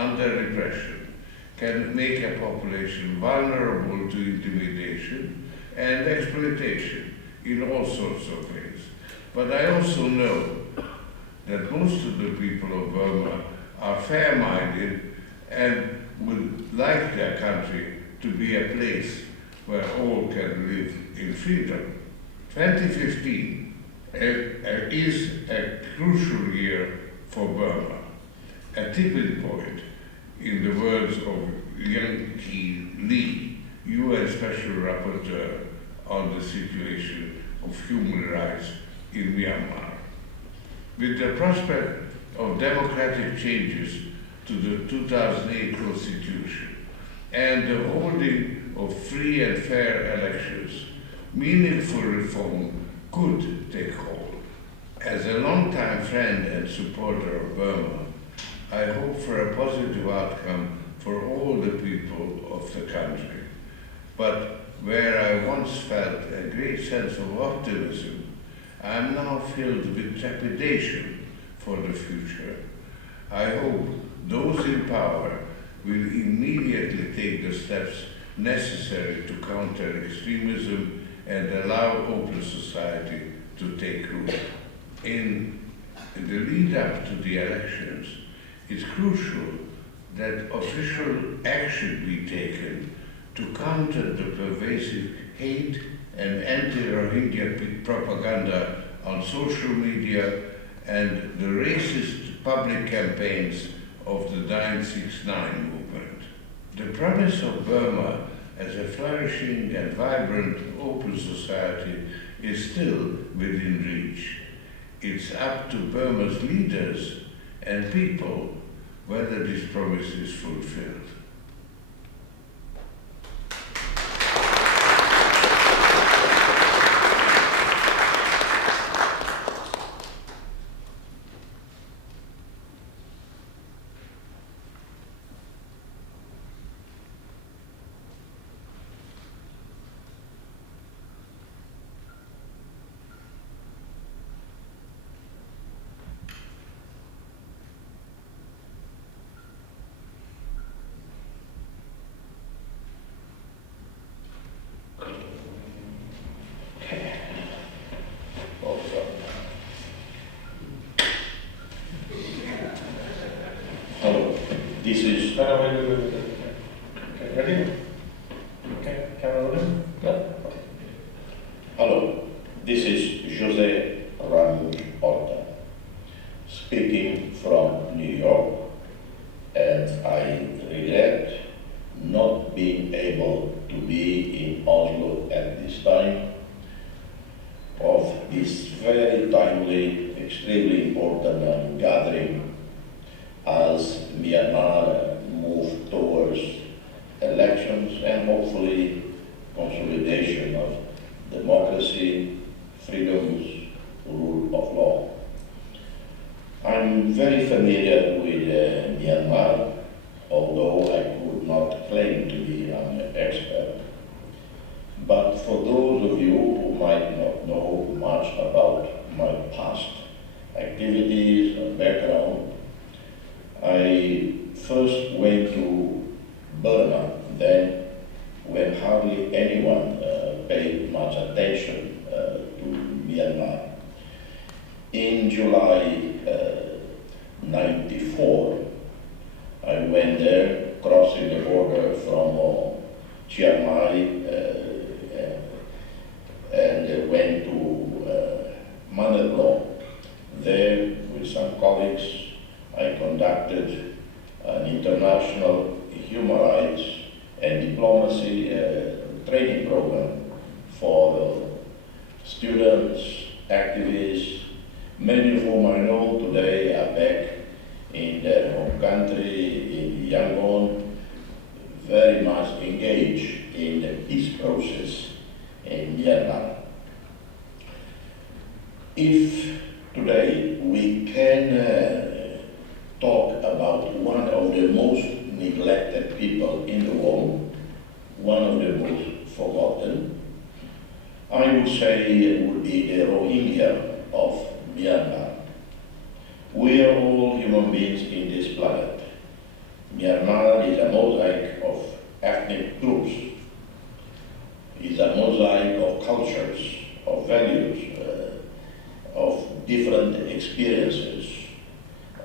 under repression can make a population vulnerable to intimidation and exploitation in all sorts of ways. But I also know that most of the people of Burma are fair-minded and would like their country to be a place where all can live in freedom. 2015 is a crucial year for Burma, a tipping point, in the words of Yang Ki Lee, UN Special Rapporteur on the situation of human rights in Myanmar. With the prospect of democratic changes to the 2008 Constitution and the holding of free and fair elections, meaningful reform could take hold. As a longtime friend and supporter of Burma, I hope for a positive outcome for all the people of the country. But where I once felt a great sense of optimism, I am now filled with trepidation for the future. I hope those in power will immediately take the steps necessary to counter extremism and allow open society to take root. In the lead up to the elections, it's crucial that official action be taken to counter the pervasive hate and anti-Rohingya propaganda on social media and the racist public campaigns of the 969 movement. The promise of Burma as a flourishing and vibrant open society is still within reach. It's up to Burma's leaders and people whether this promise is fulfilled. Hello, this is. Okay, ready? Okay, camera rolling? Yeah. Hello, this is Jose Ramos Horta, speaking from New York, and I regret not being able to be in Oslo at this time of this very timely, extremely important gathering as Myanmar moves towards elections and hopefully consolidation of democracy, freedoms, rule of law. I'm very familiar with Myanmar, although I could not claim to be an expert. But for those of you who might not know much about my past activities and background, I first went to Burma then when hardly anyone paid much attention to Myanmar. In July 94, I went there, crossing the border from Chiang Mai and went to Manila. There, with some colleagues, I conducted an international human rights and diplomacy training program for students, activists, many of whom I know today are back in their home country, in Yangon, very much engaged in the peace process in Myanmar. If today we can talk about one of the most neglected people in the world, one of the most forgotten, I would say it would be the Rohingya of Myanmar. We are all human beings in this planet. Myanmar is a mosaic of ethnic groups, is a mosaic of cultures, of values, of different experiences,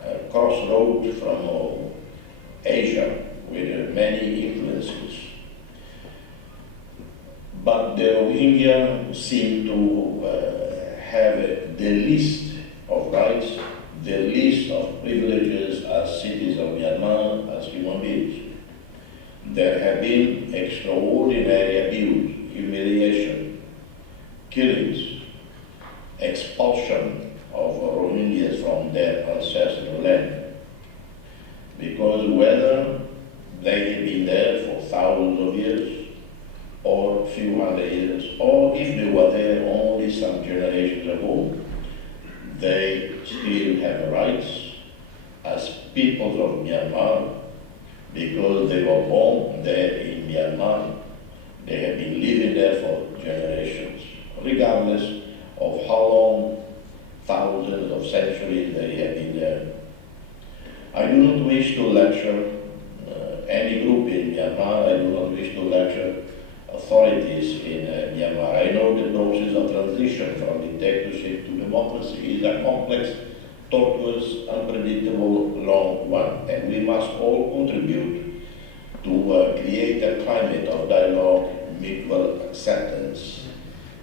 a crossroad from Asia with many influences. But the Rohingya seem to have the least of rights, the least of privileges as citizens of Myanmar, as human beings. There have been extraordinary abuse, humiliation, killings, expulsion of Rohingyas from their ancestral land. Because whether they have been there for thousands of years, or a few hundred years, or if they were there only some generations ago, they still have rights as peoples of Myanmar because they were born there in Myanmar. They have been living there for generations, regardless of how long, thousands of centuries they have been there. I do not wish to lecture any group in Myanmar. I do not wish to lecture authorities in Myanmar. I know the process of transition from dictatorship to democracy is a complex, tortuous, unpredictable, long one, and we must all contribute to create a climate of dialogue, mutual acceptance,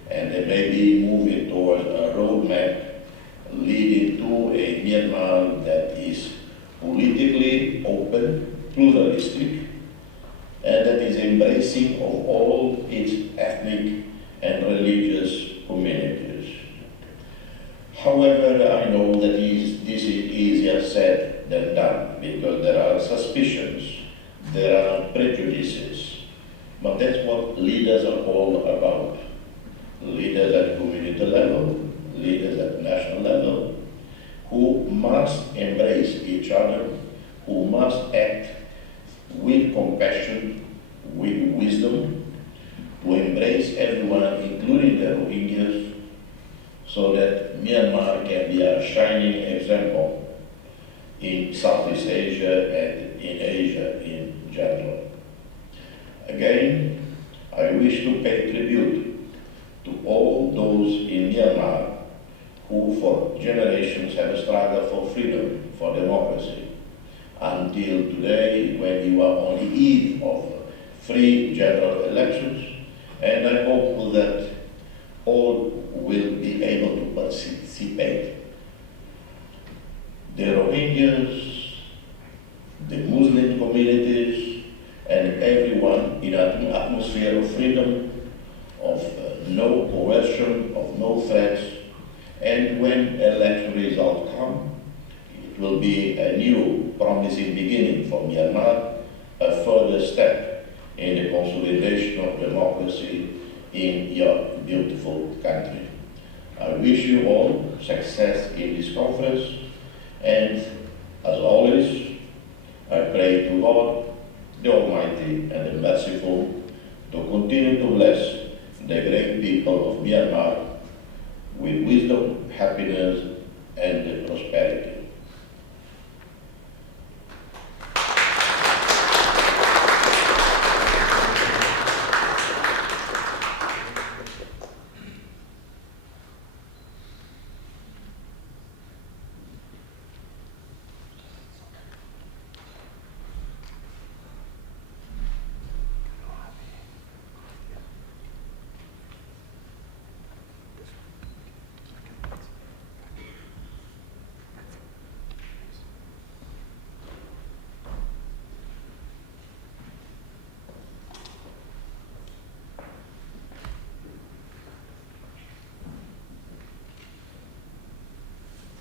and maybe moving towards a roadmap leading to a Myanmar that is politically open, pluralistic, and that is embracing of all its ethnic and religious communities. However, I know that this is easier said than done because there are suspicions, there are prejudices, but that's what leaders are all about. Leaders at community level, leaders at national level, who must embrace each other, who must act with compassion, with wisdom, to embrace everyone, including the Rohingyas, so that Myanmar can be a shining example in Southeast Asia and in Asia in general. Again, I wish to pay tribute to all those in Myanmar who for generations have struggled for freedom, for democracy, until today when you are on the eve of free general elections, and I hope that all will be able to participate. The Rohingyas, the Muslim communities, and everyone in an atmosphere of freedom, of no coercion, of no threats, and when election results come, it will be a new promising beginning for Myanmar, a further step in the consolidation of democracy in your beautiful country. I wish you all success in this conference, and as always, I pray to God, the Almighty and the Merciful, to continue to bless the great people of Myanmar with wisdom, happiness, and prosperity.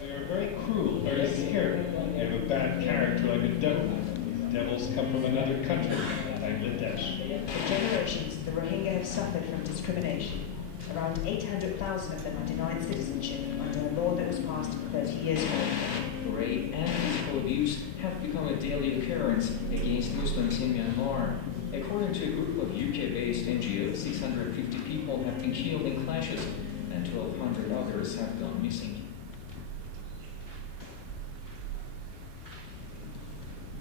You're very cruel, very scary. You have a bad character like a devil. These devils come from another country, Bangladesh. For generations, the Rohingya have suffered from discrimination. Around 800,000 of them are denied citizenship under a law that was passed 30 years ago. Rape and physical abuse have become a daily occurrence against Muslims in Myanmar. According to a group of UK-based NGOs, 650 people have been killed in clashes and 1,200 others have gone missing.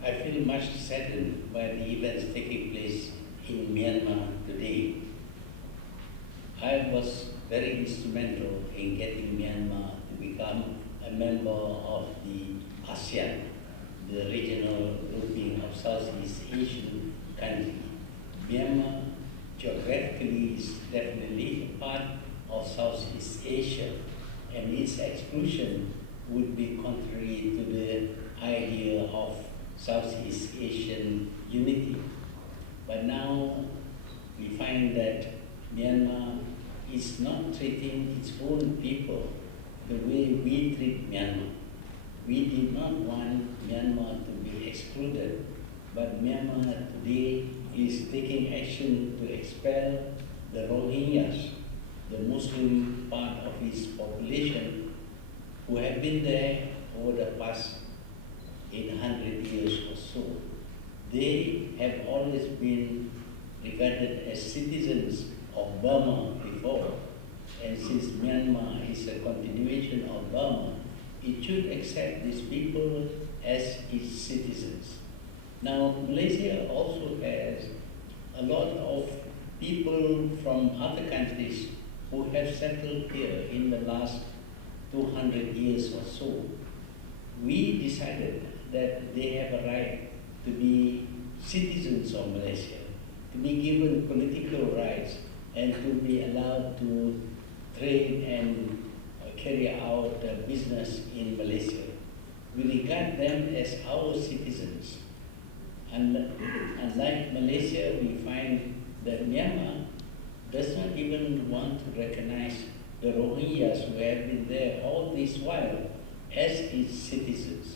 I feel much saddened by the events taking place in Myanmar today. I was very instrumental in getting Myanmar to become a member of the ASEAN, the regional grouping of Southeast Asian countries. Myanmar geographically is definitely a part of Southeast Asia, and its exclusion would be contrary to the idea of Southeast Asian unity. But now we find that Myanmar is not treating its own people the way we treat Myanmar. We did not want Myanmar to be excluded, but Myanmar today is taking action to expel the Rohingyas, the Muslim part of its population, who have been there over the past 800 years or so. They have always been regarded as citizens of Burma before, and since Myanmar is a continuation of Burma, it should accept these people as its citizens. Now, Malaysia also has a lot of people from other countries who have settled here in the last 200 years or so. We decided that they have a right to be citizens of Malaysia, to be given political rights, and to be allowed to trade and carry out business in Malaysia. We regard them as our citizens. And unlike Malaysia, we find that Myanmar does not even want to recognize the Rohingyas who have been there all this while as its citizens.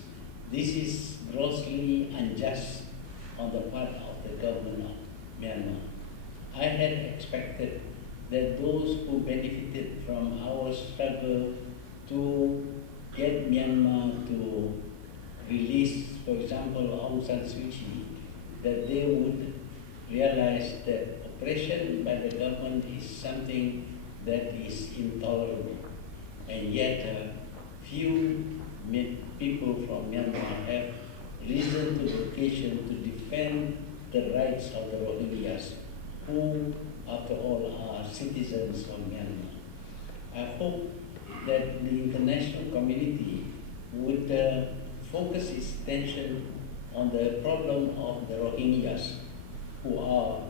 This is grossly unjust on the part of the government of Myanmar. I had expected that those who benefited from our struggle to get Myanmar to release, for example, Aung San Suu Kyi, that they would realize that oppression by the government is something that is intolerable. And yet, few people from Myanmar have risen to the occasion to defend the rights of the Rohingyas, who, after all, are citizens of Myanmar. I hope that the international community would focus its attention on the problem of the Rohingyas, who are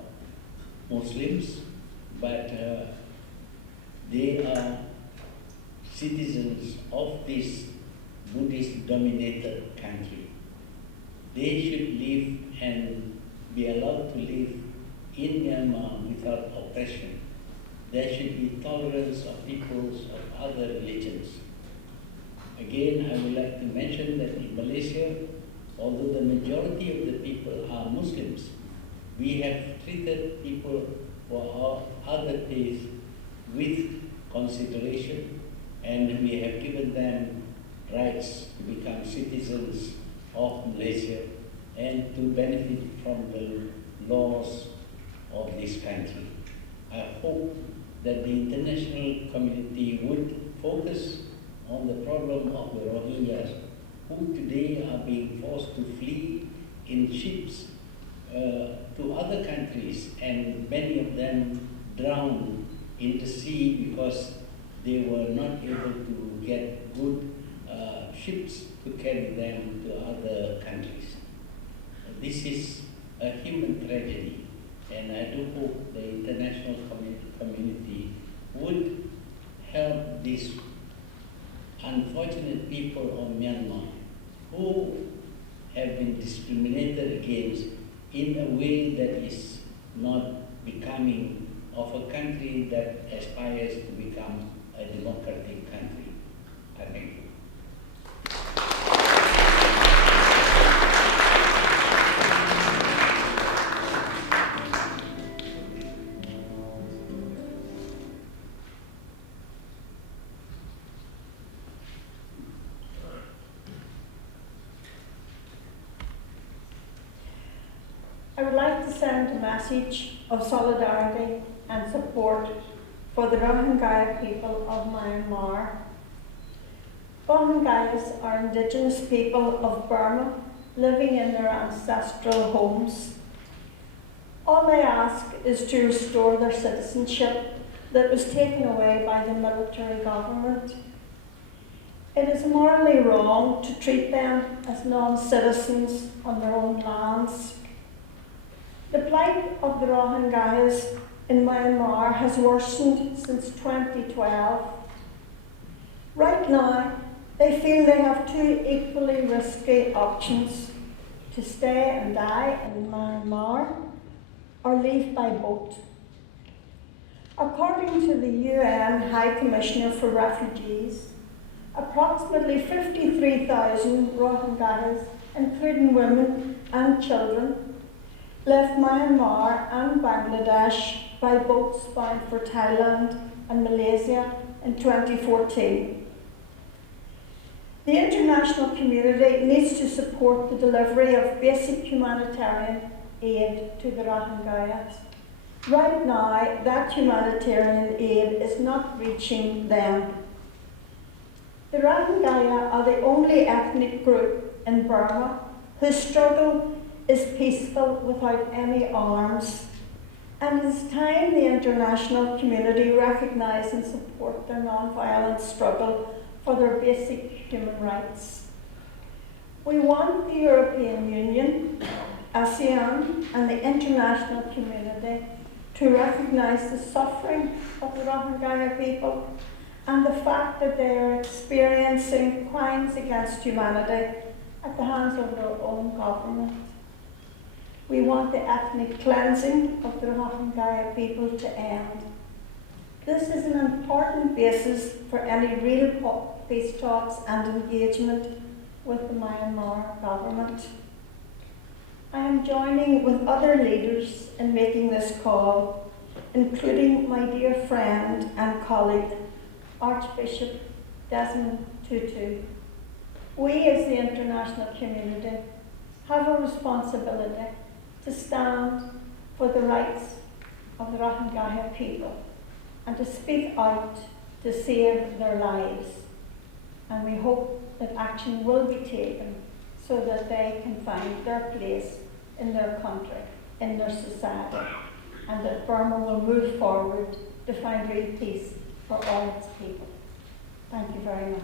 Muslims, but they are citizens of this Buddhist-dominated country. They should live and be allowed to live in Myanmar without oppression. There should be tolerance of peoples of other religions. Again, I would like to mention that in Malaysia, although the majority of the people are Muslims, we have treated people for other faiths with consideration, and we have given them rights to become citizens of Malaysia and to benefit from the laws of this country. I hope that the international community would focus on the problem of the Rohingyas, who today are being forced to flee in ships to other countries, and many of them drown in the sea because they were not able to get good ships to carry them to other countries. This is a human tragedy, and I do hope the international community would help these unfortunate people of Myanmar who have been discriminated against in a way that is not becoming of a country that aspires to become a democratic country. I thank you. I would like to send a message of solidarity and support for the Rohingya people of Myanmar. Rohingyas are indigenous people of Burma living in their ancestral homes. All they ask is to restore their citizenship that was taken away by the military government. It is morally wrong to treat them as non-citizens on their own lands. The plight of the Rohingyas in Myanmar has worsened since 2012. Right now, they feel they have two equally risky options: to stay and die in Myanmar or leave by boat. According to the UN High Commissioner for Refugees, approximately 53,000 Rohingyas, including women and children, left Myanmar and Bangladesh by boats bound for Thailand and Malaysia in 2014. The international community needs to support the delivery of basic humanitarian aid to the Rohingyas. Right now, that humanitarian aid is not reaching them. The Rohingya are the only ethnic group in Burma whose struggle is peaceful without any arms, and it is time the international community recognise and support their non-violent struggle for their basic human rights. We want the European Union, ASEAN and the international community to recognise the suffering of the Rohingya people and the fact that they are experiencing crimes against humanity at the hands of their own government. We want the ethnic cleansing of the Rohingya people to end. This is an important basis for any real peace talks and engagement with the Myanmar government. I am joining with other leaders in making this call, including my dear friend and colleague, Archbishop Desmond Tutu. We as the international community have a responsibility to stand for the rights of the Rohingya people and to speak out to save their lives. And we hope that action will be taken so that they can find their place in their country, in their society, and that Burma will move forward to find real peace for all its people. Thank you very much.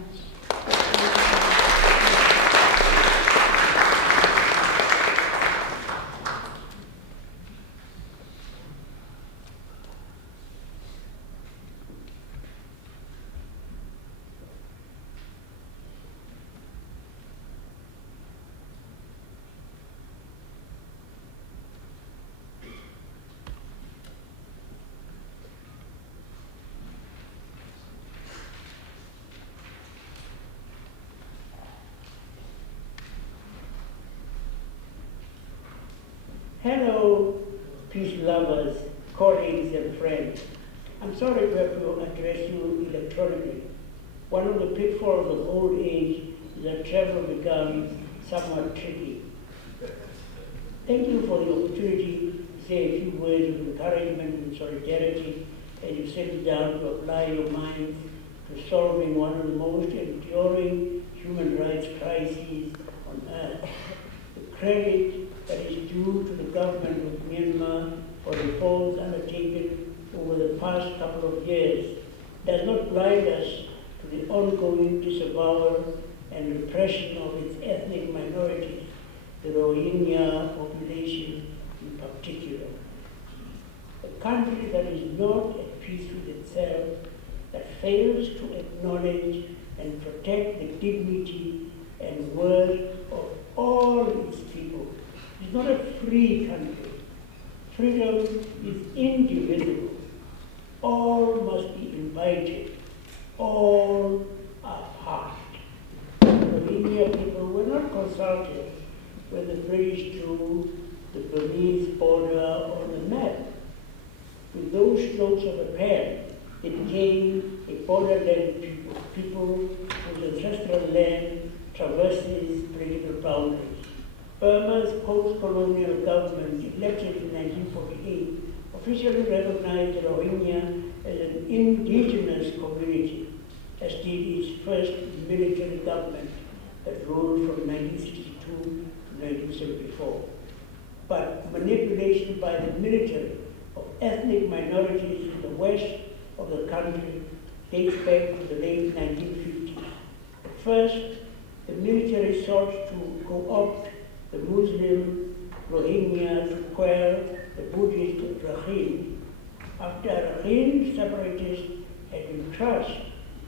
Hello, peace lovers, colleagues and friends. I'm sorry to have to address you electronically. One of the pitfalls of old age is that travel becomes somewhat tricky. Thank you for the opportunity to say a few words of encouragement and solidarity as you settle down to apply your minds to solving one of the most enduring human rights crises on earth. The credit that is due to the government of Myanmar for reforms undertaken over the past couple of years does not blind us to the ongoing disavowal and repression of its ethnic minorities, the Rohingya population in particular. A country that is not at peace with itself, that fails to acknowledge and protect the dignity and worth of all its people, is not a free country. Freedom is indivisible. All must be invited. All are part. The Rohingya people were not consulted when the British drew the Burmese border on the map. With those strokes of a pen, it became a borderland people whose ancestral land traverses political boundaries. Burma's post-colonial government, elected in 1948, officially recognized the Rohingya as an indigenous community, as did its first military government that ruled from 1962 to 1974. But manipulation by the military of ethnic minorities in the west of the country dates back to the late 1950s. First, the military sought to co-opt the Muslim Rohingya to quell the Buddhist Rakhine. After Rakhine separatists had been crushed,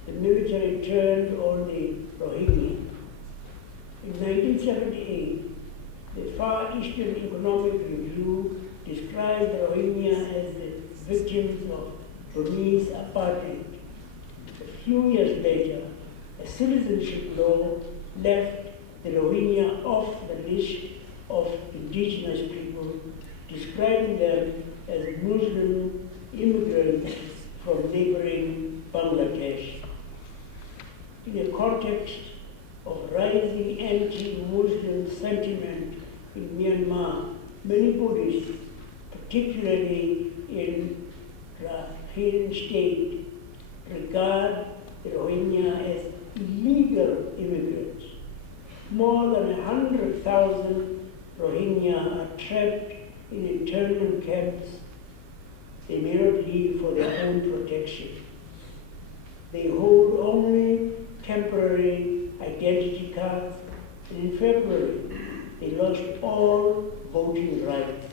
the military turned on the Rohingya. In 1978, the Far Eastern Economic Review described the Rohingya as the victims of Burmese apartheid. A few years later, a citizenship law left the Rohingya off the list of indigenous people, describing them as Muslim immigrants from neighboring Bangladesh. In a context of rising anti-Muslim sentiment in Myanmar, many Buddhists, particularly in Rakhine State, regard the Rohingya as illegal immigrants. More than 100,000 Rohingya are trapped in internment camps. They may not leave for their own protection. They hold only temporary identity cards, and in February, they lost all voting rights.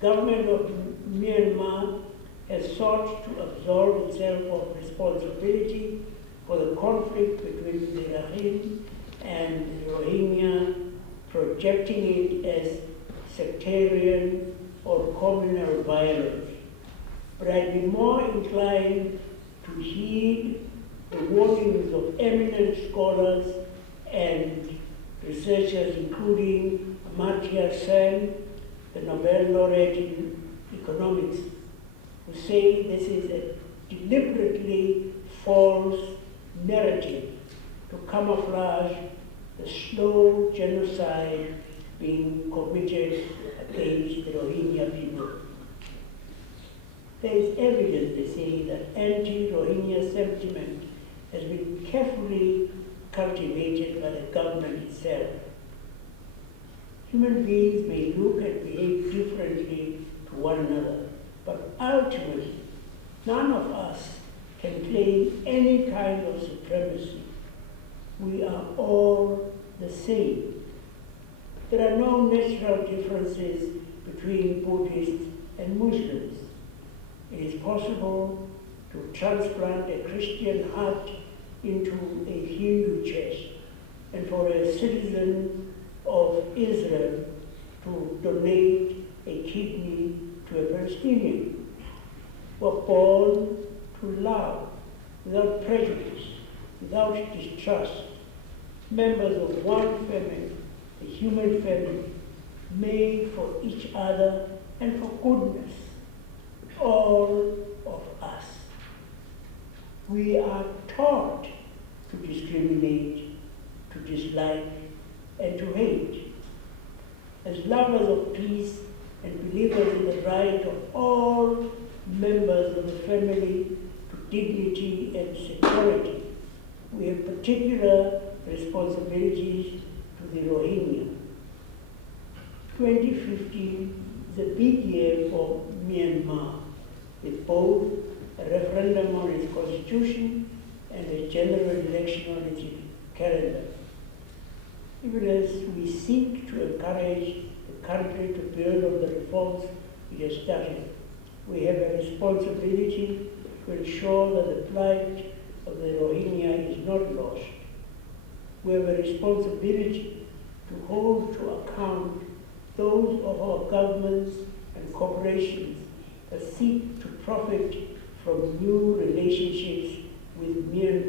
The government of Myanmar has sought to absolve itself of responsibility for the conflict between the Rakhine and the Rohingya, projecting it as sectarian or communal violence. But I'd be more inclined to heed the warnings of eminent scholars and researchers, including Mahathir, the Nobel laureate in economics, who say this is a deliberately false narrative to camouflage the slow genocide being committed against the Rohingya people. There is evidence, they say, that anti-Rohingya sentiment has been carefully cultivated by the government itself. Human beings may look and behave differently to one another, but ultimately, none of us can claim any kind of supremacy. We are all the same. There are no natural differences between Buddhists and Muslims. It is possible to transplant a Christian heart into a Hindu chest, and for a citizen of Israel to donate a kidney to a Palestinian. We're born to love without prejudice, without distrust, members of one family, the human family, made for each other and for goodness, all of us. We are taught to discriminate, to dislike, and to hate. As lovers of peace and believers in the right of all members of the family to dignity and security, we have particular responsibilities to the Rohingya. 2015 is a big year for Myanmar, with both a referendum on its constitution and a general election on its calendar. Even as we seek to encourage the country to build on the reforms it has started, we have a responsibility to ensure that the plight of the Rohingya is not lost. We have a responsibility to hold to account those of our governments and corporations that seek to profit from new relationships with Myanmar.